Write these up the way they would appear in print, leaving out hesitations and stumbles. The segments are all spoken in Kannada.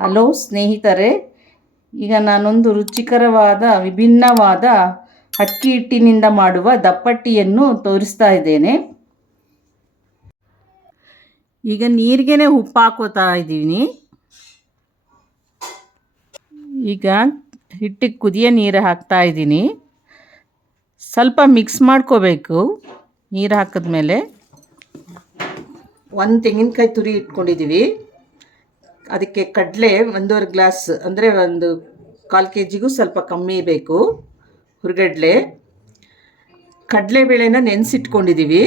ಹಲೋ ಸ್ನೇಹಿತರೆ, ಈಗ ನಾನೊಂದು ರುಚಿಕರವಾದ ವಿಭಿನ್ನವಾದ ಅಕ್ಕಿ ಹಿಟ್ಟಿನಿಂದ ಮಾಡುವ ದಪ್ಪಟ್ಟಿಯನ್ನು ತೋರಿಸ್ತಾ ಇದ್ದೇನೆ. ಈಗ ನೀರಿಗೆನೆ ಉಪ್ಪು ಹಾಕೋತಾ ಇದ್ದೀನಿ. ಈಗ ಹಿಟ್ಟಿಗೆ ಕುದಿಯೋ ನೀರು ಹಾಕ್ತಾ ಇದ್ದೀನಿ. ಸ್ವಲ್ಪ ಮಿಕ್ಸ್ ಮಾಡ್ಕೋಬೇಕು. ನೀರು ಹಾಕಿದ್ಮೇಲೆ ಒಂದು ತೆಂಗಿನಕಾಯಿ ತುರಿ ಇಟ್ಕೊಂಡಿದ್ದೀವಿ. ಅದಕ್ಕೆ ಕಡಲೆ 1.5 ಗ್ಲಾಸ್ ಅಂದರೆ ಒಂದು 1/4 kg ಸ್ವಲ್ಪ ಕಮ್ಮಿ ಬೇಕು. ಹುರ್ಗಡ್ಲೆ, ಕಡಲೆಬೇಳೆನ ನೆನೆಸಿಟ್ಕೊಂಡಿದ್ದೀವಿ.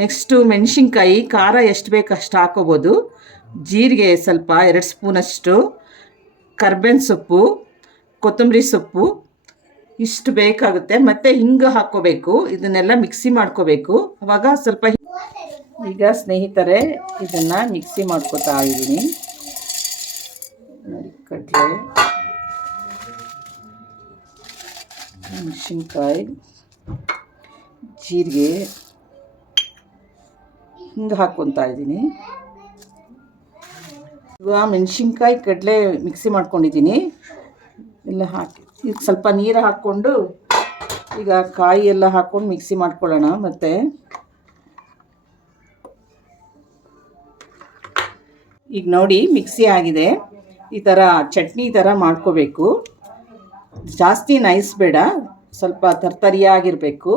ನೆಕ್ಸ್ಟು ಮೆಣಸಿನ್ಕಾಯಿ, ಖಾರ ಎಷ್ಟು ಬೇಕು ಅಷ್ಟು ಹಾಕೋಬೋದು. ಜೀರಿಗೆ ಸ್ವಲ್ಪ 2 ಸ್ಪೂನಷ್ಟು, ಕರ್ಬೇವಿನ ಸೊಪ್ಪು, ಕೊತ್ತಂಬರಿ ಸೊಪ್ಪು ಇಷ್ಟು ಬೇಕಾಗುತ್ತೆ. ಮತ್ತು ಹಿಂಗೆ ಹಾಕ್ಕೋಬೇಕು. ಇದನ್ನೆಲ್ಲ ಮಿಕ್ಸಿ ಮಾಡ್ಕೋಬೇಕು. ಆವಾಗ ಸ್ವಲ್ಪ ಈಗ ಸ್ನೇಹಿತರೆ ಇದನ್ನು ಮಿಕ್ಸಿ ಮಾಡ್ಕೋತಾ ಇದ್ದೀನಿ. ಕಡಲೆ, ಮೆಣಸಿನ್ಕಾಯಿ, ಜೀರಿಗೆ ಹಿಂಗೆ ಹಾಕ್ಕೊತಾ ಇದ್ದೀನಿ. ಇವಾಗ ಮೆಣಸಿನ್ಕಾಯಿ ಕಡಲೆ ಮಿಕ್ಸಿ ಮಾಡ್ಕೊಂಡಿದ್ದೀನಿ. ಎಲ್ಲ ಹಾಕಿ ಈಗ ಸ್ವಲ್ಪ ನೀರು ಹಾಕ್ಕೊಂಡು ಈಗ ಕಾಯಿ ಎಲ್ಲ ಹಾಕ್ಕೊಂಡು ಮಿಕ್ಸಿ ಮಾಡ್ಕೊಳ್ಳೋಣ. ಮತ್ತು ಈಗ ನೋಡಿ ಮಿಕ್ಸಿ ಆಗಿದೆ. ಈ ಥರ ಚಟ್ನಿ ಥರ ಮಾಡ್ಕೋಬೇಕು. ಜಾಸ್ತಿ ನೈಸ್ ಬೇಡ, ಸ್ವಲ್ಪ ತರ್ತರಿಯಾಗಿರಬೇಕು.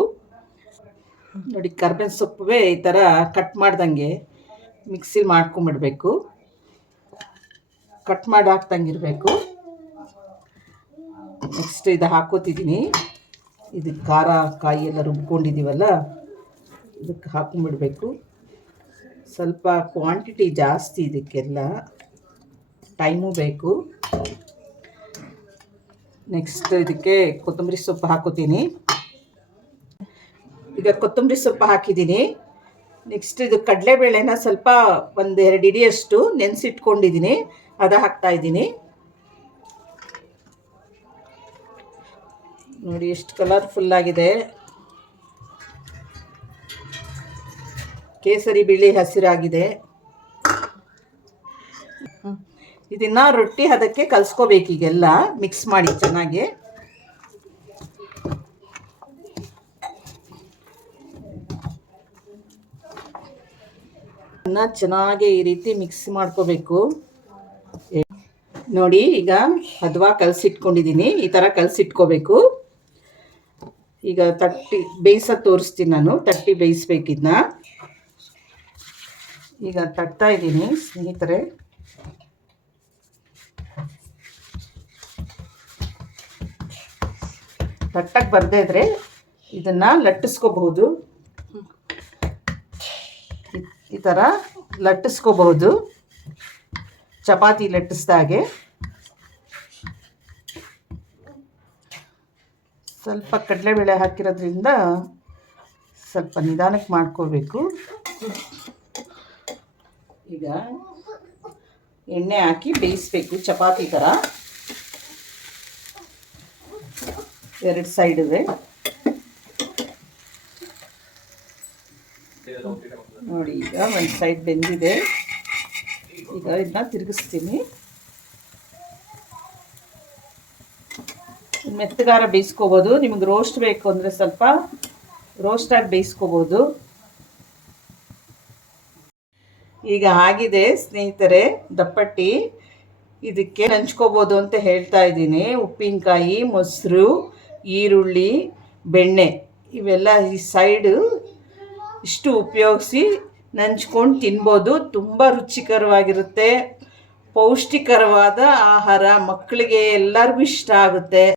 ನೋಡಿ ಕರ್ಬೇವಿನ ಸೊಪ್ಪುವೆ ಈ ಥರ ಕಟ್ ಮಾಡ್ದಂಗೆ ಮಿಕ್ಸಿ ಮಾಡ್ಕೊಂಬಿಡ್ಬೇಕು. ಕಟ್ ಮಾಡಿ ಹಾಕ್ದಂಗಿರಬೇಕು. ನೆಕ್ಸ್ಟ್ ಇದು ಹಾಕೋತಿದ್ದೀನಿ. ಇದಕ್ಕೆ ಖಾರ ಕಾಯಿ ಎಲ್ಲ ರುಬ್ಕೊಂಡಿದ್ದೀವಲ್ಲ ಇದಕ್ಕೆ ಹಾಕೊಂಬಿಡ್ಬೇಕು. ಸ್ವಲ್ಪ ಕ್ವಾಂಟಿಟಿ ಜಾಸ್ತಿ, ಇದಕ್ಕೆಲ್ಲ ಟೈಮು ಬೇಕು. ನೆಕ್ಸ್ಟ್ ಇದಕ್ಕೆ ಕೊತ್ತಂಬರಿ ಸೊಪ್ಪು ಹಾಕೋತೀನಿ. ಈಗ ಕೊತ್ತಂಬರಿ ಸೊಪ್ಪು ಹಾಕಿದ್ದೀನಿ. ನೆಕ್ಸ್ಟ್ ಇದು ಕಡಲೆಬೇಳೆನ ಸ್ವಲ್ಪ 1-2 ಹಿಡಿಯಷ್ಟು ನೆನೆಸಿಟ್ಕೊಂಡಿದ್ದೀನಿ, ಅದು ಹಾಕ್ತಾಯಿದ್ದೀನಿ. ನೋಡಿ ಎಷ್ಟು ಕಲರ್ಫುಲ್ಲಾಗಿದೆ. ಕೇಸರಿ ಬಿಳಿ ಹಸಿರಾಗಿದೆ. ಇದನ್ನು ರೊಟ್ಟಿ ಹದಕ್ಕೆ ಕಲಿಸ್ಕೋಬೇಕು. ಈಗೆಲ್ಲ ಮಿಕ್ಸ್ ಮಾಡಿ ಚೆನ್ನಾಗಿ. ಚೆನ್ನಾಗಿ ಈ ರೀತಿ ಮಿಕ್ಸ್ ಮಾಡ್ಕೋಬೇಕು. ನೋಡಿ ಈಗ ಹದವಾಗಿ ಕಲಸಿಟ್ಕೊಂಡಿದ್ದೀನಿ. ಈ ಥರ ಕಲಸಿಟ್ಕೋಬೇಕು. ಈಗ ತಟ್ಟಿ ಬೇಯಿಸೋದು ತೋರಿಸ್ತೀನಿ ನಾನು. ತಟ್ಟಿ ಬೇಯಿಸ್ಬೇಕಿದ್ನ. ಈಗ ತಟ್ತಾ ಇದ್ದೀನಿ ಸ್ನೇಹಿತರೆ. ತಟ್ಟಕ್ಕೆ ಬರದೇ ಇದ್ದರೆ ಇದನ್ನು ಲಟ್ಟಿಸ್ಕೋಬಹುದು. ಈ ಥರ ಲಟ್ಟಿಸ್ಕೋಬಹುದು, ಚಪಾತಿ ಲಟ್ಟಿಸ್ದಾಗೆ. ಸ್ವಲ್ಪ ಕಡಲೆಬೇಳೆ ಹಾಕಿರೋದ್ರಿಂದ ಸ್ವಲ್ಪ ನಿಧಾನಕ್ಕೆ ಮಾಡ್ಕೋಬೇಕು. ಈಗ ಎಣ್ಣೆ ಹಾಕಿ ಬೇಯಿಸ್ಬೇಕು ಚಪಾತಿ ಥರ. 2 ಸೈಡುವೆ ನೋಡಿ. ಈಗ ಒಂದು ಸೈಡ್ ಬೆಂದಿದೆ. ಈಗ ಇದನ್ನ ತಿರುಗಿಸ್ತೀನಿ. ಮೆತ್ತಗಾರ ಬೇಯಿಸ್ಕೋಬೋದು. ನಿಮಗೆ ರೋಸ್ಟ್ ಬೇಕು ಅಂದರೆ ಸ್ವಲ್ಪ ರೋಸ್ಟಾಗಿ ಬೇಯಿಸ್ಕೋಬೋದು. ಈಗ ಆಗಿದೆ ಸ್ನೇಹಿತರೆ ದಪ್ಪಟ್ಟಿ. ಇದಕ್ಕೆ ಹಂಚ್ಕೋಬೋದು ಅಂತ ಹೇಳ್ತಾ ಇದ್ದೀನಿ. ಉಪ್ಪಿನಕಾಯಿ, ಮೊಸರು, ಈರುಳ್ಳಿ, ಬೆಣ್ಣೆ ಇವೆಲ್ಲ ಈ ಸೈಡು ಇಷ್ಟು ಉಪಯೋಗಿಸಿ ನಂಚ್ಕೊಂಡು ತಿನ್ಬೋದು. ತುಂಬ ರುಚಿಕರವಾಗಿರುತ್ತೆ. ಪೌಷ್ಟಿಕರವಾದ ಆಹಾರ, ಮಕ್ಕಳಿಗೆ ಎಲ್ಲರಿಗೂ ಇಷ್ಟ ಆಗುತ್ತೆ.